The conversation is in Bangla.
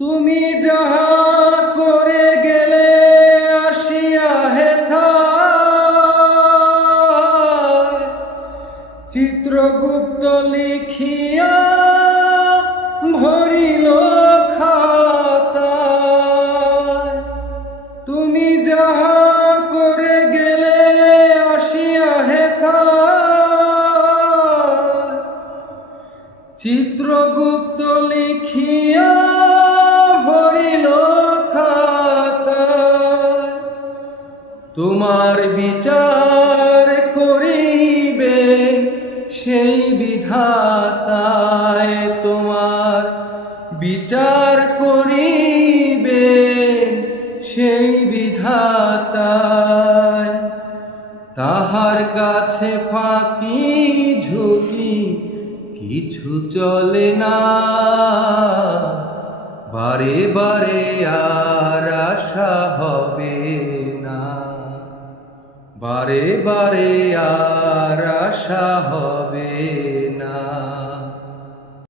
তুমি যাহা করে গেলে আসিয়া হেথায়, চিত্রগুপ্ত লিখিয়া ভরিল খাতায়। তুমি যাহা করে গেলে আসিয়া হেথায়, চিত্রগুপ্ত লিখিয়া ভরিল খাতায়। তোমার বিচার করিবে সেই বিধাতায়, তোমার বিচার করিবে সেই বিধাতায়। তাহার কাছে ফাঁকি ঝুঁকি কিছু চলে না, বারে বারে আর আশা হবে না, বারে বারে আর আশা হবে